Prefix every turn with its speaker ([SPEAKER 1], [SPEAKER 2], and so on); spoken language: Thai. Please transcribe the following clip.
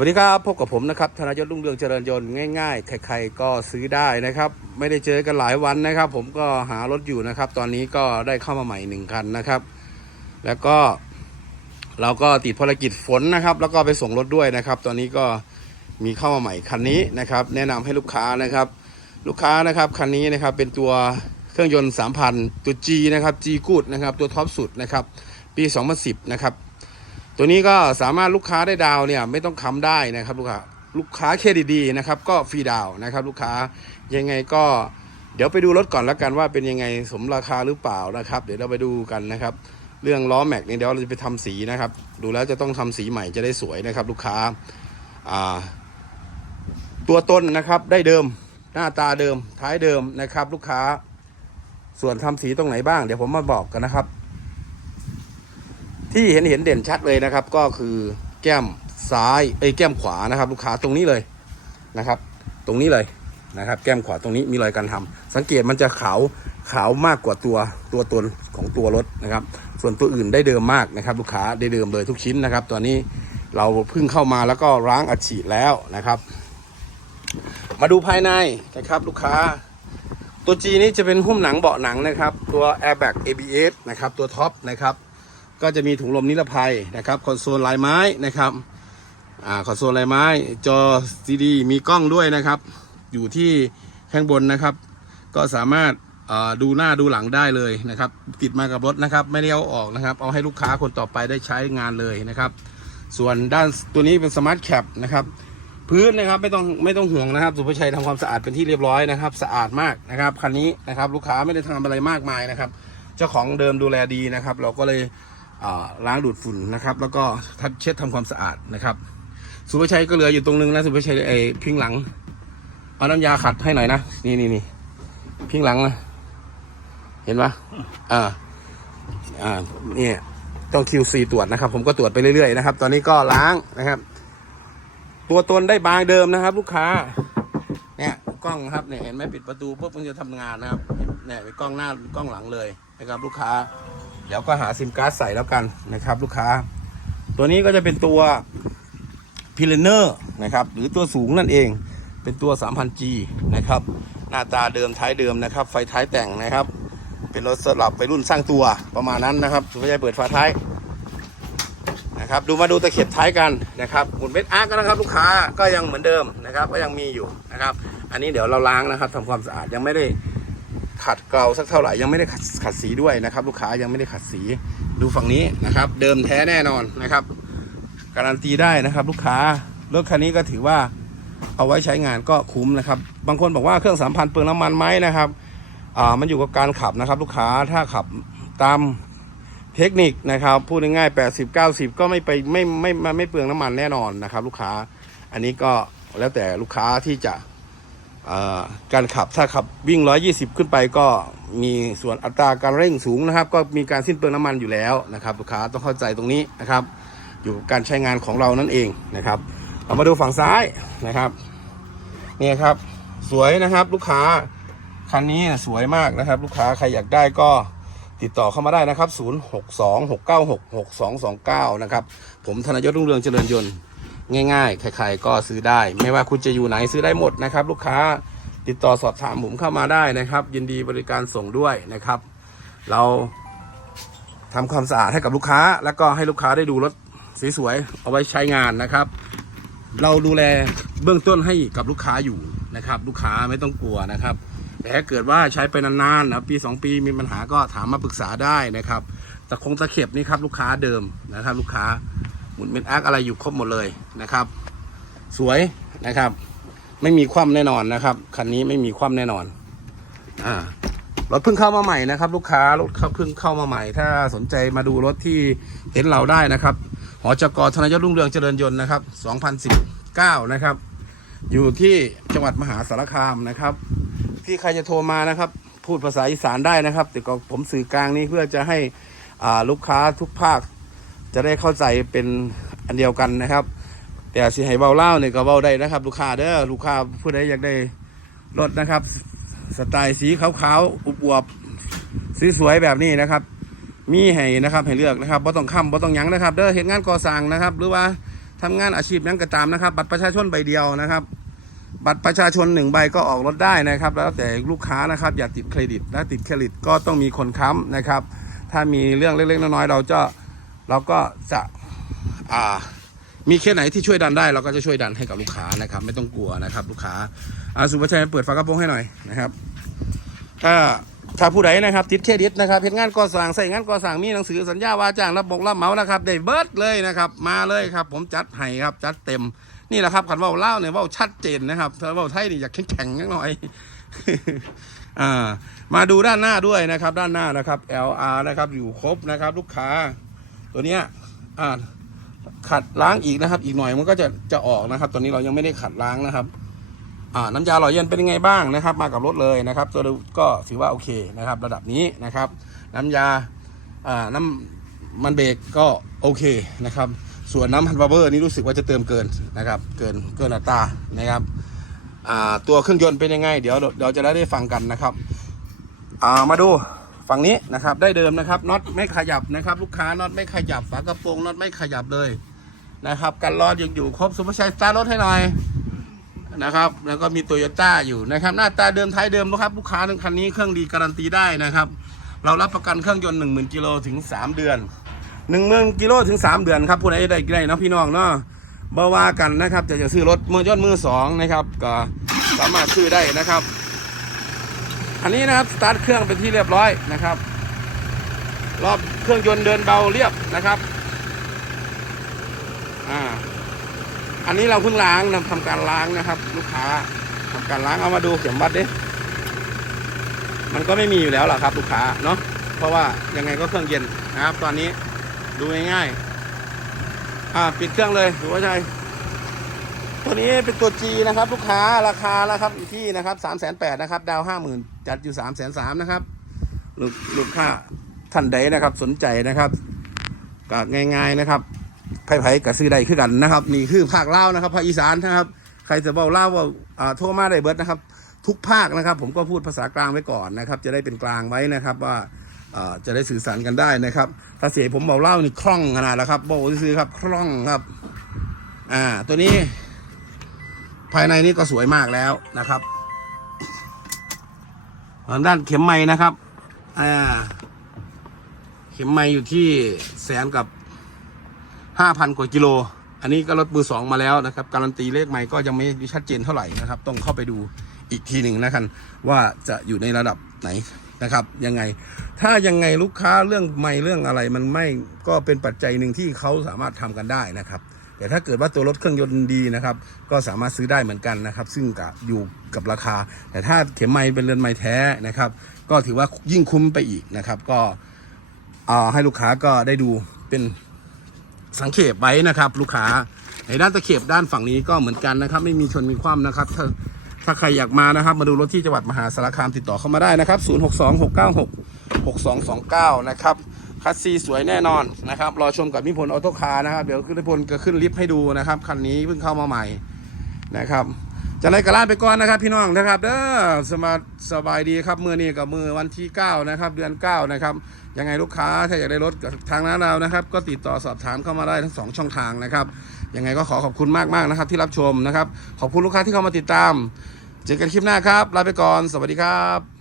[SPEAKER 1] วัสดีครับ พบกับผมนะครับธนายศรุ่งเรืองเจริญยนต์ง่ายๆ ใครๆก็ซื้อได้นะครับ ไม่ได้เจอกันหลายวันนะครับ ผมก็หารถอยู่นะครับ ตอนนี้ก็ได้เข้ามาใหม่หนึ่งคันนะครับ แล้วก็ เราก็ติดภารกิจฝนนะครับ แล้วก็ไปส่งรถด้วยนะครับ ตอนนี้ก็มีเข้ามาใหม่คันนี้นะครับ แนะนำให้ลูกค้านะครับ ลูกค้านะครับคันนี้นะครับเป็นตัวเครื่องยนต์ 3,000 ตัว G นะครับ G กูดนะครับตัวท็อปสุดนะครับ ปี 2010 นะครับ ตัวนี้ก็สามารถลูกค้าได้ดาวเนี่ยไม่ต้องค้ำได้นะครับลูกค้าลูกค้าเครดิตดีนะครับก็ฟรีดาวนะครับ ลูกค้ายังไงก็เดี๋ยวไปดูรถก่อนแล้วกันว่าเป็นยังไงสมราคาหรือเปล่านะครับ เดี๋ยวเราไปดูกันนะครับ เรื่องล้อแม็กเนี่ยเดี๋ยวเราจะไปทำสีนะครับ ดูแล้วจะต้องทำสีใหม่จะได้สวยนะครับ ลูกค้าอ่าตัวต้นนะครับได้เดิมหน้าตาเดิมท้ายเดิมนะครับ ลูกค้าส่วนทำสีตรงไหนบ้างเดี๋ยวผมมาบอกกันนะครับ ที่เห็นเห็นเด่นชัดเลยนะครับ ก็คือแก้มซ้ายเอ้ยแก้มขวานะครับ ลูกค้าตรงนี้เลยนะครับ ตรงนี้เลยนะครับ แก้มขวาตรงนี้มีรอยการทำสังเกตมันจะขาวขาวมากกว่าตัวตัวตนของตัวรถนะครับ ส่วนตัวอื่นได้เดิมมากนะครับ ลูกค้าได้เดิมเลยทุกชิ้นนะครับ ตอนนี้เราเพิ่งเข้ามาแล้วก็ล้างอัดฉีดแล้วนะครับ มาดูภายในนะครับ ลูกค้า ตัว G นี้จะเป็นหุ้มหนังเบาะหนังนะครับ ตัว Airbag ABS นะครับ ตัวท็อปนะครับ ก็จะมีถุงลมนิรภัยนะครับคอนโซลลายไม้นะครับอ่าคอนโซลลายไม้จอซีดีมีกล้องด้วยนะครับ อยู่ที่ข้างบนนะครับ ก็สามารถดูหน้าดูหลังได้เลยนะครับ ติดมากับรถนะครับ ไม่ได้เอาออกนะครับ เอาให้ลูกค้าคนต่อไปได้ใช้งานเลยนะครับ ส่วนด้านตัวนี้เป็นสมาร์ทแคปนะครับ พื้นนะครับไม่ต้องไม่ต้องห่วงนะครับ สุภชัยทำความสะอาดเป็นที่เรียบร้อยนะครับ สะอาดมากนะครับคันนี้นะครับ ลูกค้าไม่ได้ทำอะไรมากมายนะครับ เจ้าของเดิมดูแลดีนะครับ เราก็เลย ล้างดูดฝุ่นนะครับ แล้วก็ทัดเช็ดทำความสะอาดนะครับ สุภชัยก็เหลืออยู่ตรงนึงนะสุภชัยไอ้พิงหลังเอาน้ำยาขัดให้หน่อยนะนี่นี่นี่พิงหลังนะเห็นปะอ่าอ่าเนี่ยต้อง QC ตรวจนะครับ ผมก็ตรวจไปเรื่อยๆนะครับ ตอนนี้ก็ล้างนะครับ ตัวตนได้บางเดิมนะครับ ลูกค้า เนี่ยกล้องครับเนี่ยเห็นไหมปิดประตูปุ๊บมันจะทำงานนะครับเนี่ยเป็นกล้องหน้ากล้องหลังเลยนะครับ ลูกค้า เดี๋ยวก็หาซิมการ์ดใส่แล้วกันนะครับลูกค้า ตัวนี้ก็จะเป็นตัวพิเลเนอร์นะครับ หรือตัวสูงนั่นเองเป็นตัว 3000G นะครับ หน้าตาเดิมท้ายเดิมนะครับ ไฟท้ายแต่งนะครับ เป็นรถสลับไปรุ่นสร้างตัวประมาณนั้นนะครับสุภาชัยเปิดฝาท้ายนะครับ ดูมาดูตะเข็บท้ายกันนะครับหมุนเม็ดอาร์กนะครับ ลูกค้าก็ยังเหมือนเดิมนะครับ ก็ยังมีอยู่นะครับ อันนี้เดี๋ยวเราล้างนะครับทำความสะอาดยังไม่ได้ ขัดเกลาสักเท่าไหร่ยังไม่ได้ขัดขัดสีด้วยนะครับ ลูกค้ายังไม่ได้ขัดสีดูฝั่งนี้นะครับ เดิมแท้แน่นอนนะครับ การันตีได้นะครับ ลูกค้ารถคันนี้ก็ถือว่าเอาไว้ใช้งานก็คุ้มนะครับ บางคนบอกว่าเครื่องสามพันเปลืองน้ำมันไหมนะครับอ่ามันอยู่กับการขับนะครับ ลูกค้าถ้าขับตามเทคนิคนะครับพูดง่ายๆ80 90 ก็ไม่ไปไม่ไม่ไม่ไม่เปลืองน้ำมันแน่นอนนะครับ ลูกค้าอันนี้ก็แล้วแต่ลูกค้าที่จะ การขับถ้าขับวิ่ง 120 ขึ้นไปก็มีส่วนอัตราการเร่งสูงนะครับ ก็มีการสิ้นเปลืองน้ำมันอยู่แล้วนะครับลูกค้าต้องเข้าใจตรงนี้นะครับ อยู่กับการใช้งานของเรานั่นเองนะครับเรามาดูฝั่งซ้ายนะครับนี่ครับ สวยนะครับลูกค้าคันนี้สวยมากนะครับ ลูกค้าใครอยากได้ก็ติดต่อเข้ามาได้นะครับ 0626966229 นะครับ ผมธนยศรุ่งเรืองเจริญยนต์ ง่าย ๆ ใคร ๆ ก็ซื้อได้ ไม่ว่าคุณจะอยู่ไหนซื้อได้หมดนะครับ ลูกค้าติดต่อสอบถามผมเข้ามาได้นะครับ ยินดีบริการส่งด้วยนะครับ เราทำความสะอาดให้กับลูกค้า แล้วก็ให้ลูกค้าได้ดูรถสวยๆเอาไว้ใช้งานนะครับ เราดูแลเบื้องต้นให้กับลูกค้าอยู่นะครับ ลูกค้าไม่ต้องกลัวนะครับแต่ถ้าเกิดว่าใช้ไปนานๆนะปี 2 ปีมีปัญหาก็ถามมาปรึกษาได้นะครับตะคงตะเข็บนี่ครับลูกค้าเดิมนะครับ ลูกค้า หมุนเป็นอาร์คอะไรอยู่ครบหมดเลยนะครับ สวยนะครับ ไม่มีคว่ำแน่นอนนะครับคันนี้ไม่มีคว่ำแน่นอนอ่ารถเพิ่งเข้ามาใหม่นะครับ ลูกค้ารถเพิ่งเข้ามาใหม่ ถ้าสนใจมาดูรถที่เต็นท์เราได้นะครับหอจกธนยศรุ่งเรืองเจริญยนต์นะครับ 2019 นะครับ อยู่ที่จังหวัดมหาสารคามนะครับ ที่ใครจะโทรมานะครับ พูดภาษาอีสานได้นะครับ แต่ก็ผมสื่อกลางนี้เพื่อจะให้ลูกค้าทุกภาค จะได้เข้าใจเป็นอันเดียวกันนะครับ แต่สิให้เบาเล่าเนี่ยก็เบาได้นะครับ ลูกค้าเด้อลูกค้าผู้ใดอยากได้รถนะครับ สไตล์สีขาวๆอวบๆสสวยๆแบบนี้นะครับ มีให้นะครับให้เลือกนะครับบ่ต้องค้ำบ่ต้องยังนะครับ เด้อเห็นงานก่อสร้างนะครับ หรือว่าทำงานอาชีพนั้นก็ตามนะครับ บัตรประชาชนใบเดียวนะครับ บัตรประชาชนหนึ่งใบก็ออกรถได้นะครับ แล้วแต่ลูกค้านะครับ อย่าติดเครดิตและติดเครดิตก็ต้องมีคนค้ำนะครับ ถ้ามีเรื่องเล็กๆน้อยๆเราจะ เราก็จะอ่ามีเคสไหนที่ช่วยดันได้เราก็จะช่วยดันให้กับลูกค้านะครับ ไม่ต้องกลัวนะครับ ลูกค้าอาสุภาชัยเปิดฝากระโปรงให้หน่อยนะครับ ถ้าถ้าผู้ใดนะครับ ติดเครดิตนะครับเห็นงานก่อสร้างใส่งานก่อสร้างมีหนังสือสัญญาว่าจ้างรับบกรับเหมานะครับได้เบิร์ดเลยนะครับ มาเลยครับ ผมจัดให้ครับจัดเต็มนี่แหละครับขันเว่าเล่าเนี่ยว่าชัดเจนนะครับถ้าเว่าไทยนี่อยากแข็งๆนิดหน่อยอ่ามาดูด้านหน้าด้วยนะครับ ด้านหน้านะครับ LR นะครับอยู่ครบนะครับ ลูกค้า ตัวเนี้ยอ่าขัดล้างอีกนะครับ อีกหน่อยมันก็จะจะออกนะครับตอนนี้เรายังไม่ได้ขัดล้างนะครับ อ่าน้ำยาหล่อเย็นเป็นยังไงบ้างนะครับ มากับรถเลยนะครับ ตัวก็ถือว่าโอเคนะครับ ระดับนี้นะครับ น้ำยาอ่าน้ำมันเบรกก็โอเคนะครับ ส่วนน้ำฮันบาเบอร์นี่รู้สึกว่าจะเติมเกินนะครับ เกินเกินอัตรานะครับตัวเครื่องยนต์เป็นยังไง เดี๋ยวเดี๋ยวจะได้ได้ฟังกันนะครับามาดู ฝั่งนี้นะครับได้เดิมนะครับน็อตไม่ขยับนะครับ ลูกค้าน็อตไม่ขยับฝากระโปรงน็อตไม่ขยับเลยนะครับกันรอดยังอยู่ครบสุภาชัยสตาร์รถให้หน่อยนะครับ แล้วก็มีโตโยต้าอยู่นะครับ หน้าตาเดิมท้ายเดิมนะครับ ลูกค้าคันนี้เครื่องดีการันตีได้นะครับ เรารับประกันเครื่องยนต์หนึ่งหมื่นกิโลถึงสามเดือนหนึ่งหมื่นกิโลถึงสามเดือนครับผู้ใดได้ได้นะพี่น้องเนาะบ่ว่ากันนะครับจะจะซื้อรถมือยอดมือสองนะครับก็สามารถซื้อได้นะครับ อันนี้นะครับสตาร์ทเครื่องเป็นที่เรียบร้อยนะครับ รอบเครื่องยนต์เดินเบาเรียบนะครับอ่าอันนี้เราเพิ่งล้างนะทำการล้างนะครับ ลูกค้าทำการล้างเอามาดูเข็มวัดดิมันก็ไม่มีอยู่แล้วหรอครับ ลูกค้าเนาะเพราะว่ายังไงก็เครื่องเย็นนะครับ ตอนนี้ดูง่ายๆอ่าปิดเครื่องเลยถือว่าใช่ ตัวนี้เป็นตัว G นะครับลูกค้าราคานะครับอยู่ที่นะครับสามแสนแปดนะครับ ดาวห้าหมื่นจัดอยู่สามแสนสามนะครับลูกลูกค้าท่านใดนะครับ สนใจนะครับก็ง่าย ๆนะครับไผ่ๆกับซื้อใดคือกันนะครับ นี่คือภาคเล่านะครับภาคอีสานนะครับใครจะเบาเล่าว่าอ่าโทรมาได้เบิร์ดนะครับ ทุกภาคนะครับ ผมก็พูดภาษากลางไว้ก่อนนะครับ จะได้เป็นกลางไว้นะครับว่าอ่าจะได้สื่อสารกันได้นะครับถ้าเสียผมเบาเล่านี่คล่องขนาดแล้วครับบอกซื้อครับคล่องครับ อ่าตัวนี้ ภายในนี่ก็สวยมากแล้วนะครับทางด้านเข็มไม้นะครับ อ่า เข็มไม้อยู่ที่แสนกับห้าพันกว่ากิโล อันนี้ก็รถมือสองมาแล้วนะครับ การันตีเลขไม้ก็ยังไม่ชัดเจนเท่าไหร่นะครับ ต้องเข้าไปดูอีกทีหนึ่งนะครับว่าจะอยู่ในระดับไหนนะครับ ยังไง ถ้ายังไงลูกค้าเรื่องไม่เรื่องอะไรมันไม่ก็เป็นปัจจัยหนึ่งที่เขาสามารถทำกันได้นะครับ แต่ถ้าเกิดว่าตัวรถเครื่องยนต์ดีนะครับ ก็สามารถซื้อได้เหมือนกันนะครับ ซึ่งกับอยู่กับราคา แต่ถ้าเข็มไม้เป็นเรือนไม้แท้นะครับ ก็ถือว่ายิ่งคุ้มไปอีกนะครับ ก็เอาให้ลูกค้าก็ได้ดูเป็นสังเขปไว้นะครับ ลูกค้าในด้านตะเข็บด้านฝั่งนี้ก็เหมือนกันนะครับ ไม่มีชนมีคว่ำนะครับถ้าถ้าใครอยากมานะครับ มาดูรถที่จังหวัดมหาสารคามติดต่อเข้ามาได้นะครับ 062 696 6229 นะครับ คัสซีสวยแน่นอนนะครับ รอชมกับนิพนธ์ออโต้คาร์นะครับ เดี๋ยวขึ้นนิพนธ์ก็ขึ้นลิฟต์ให้ดูนะครับคันนี้เพิ่งเข้ามาใหม่นะครับจะไล่กระลาไปก่อนนะครับ พี่น้องนะครับเด้อสมาสบายดีครับมือนี้กับมือวันที่9นะครับเดือน9นะครับยังไงลูกค้าถ้าอยากได้รถทางร้านเรานะครับ ก็ติดต่อสอบถามเข้ามาได้ทั้งสองช่องทางนะครับยังไงก็ขอขอบคุณมากๆนะครับ ที่รับชมนะครับ ขอบคุณลูกค้าที่เข้ามาติดตาม เจอกันคลิปหน้าครับลาไปก่อน สวัสดีครับ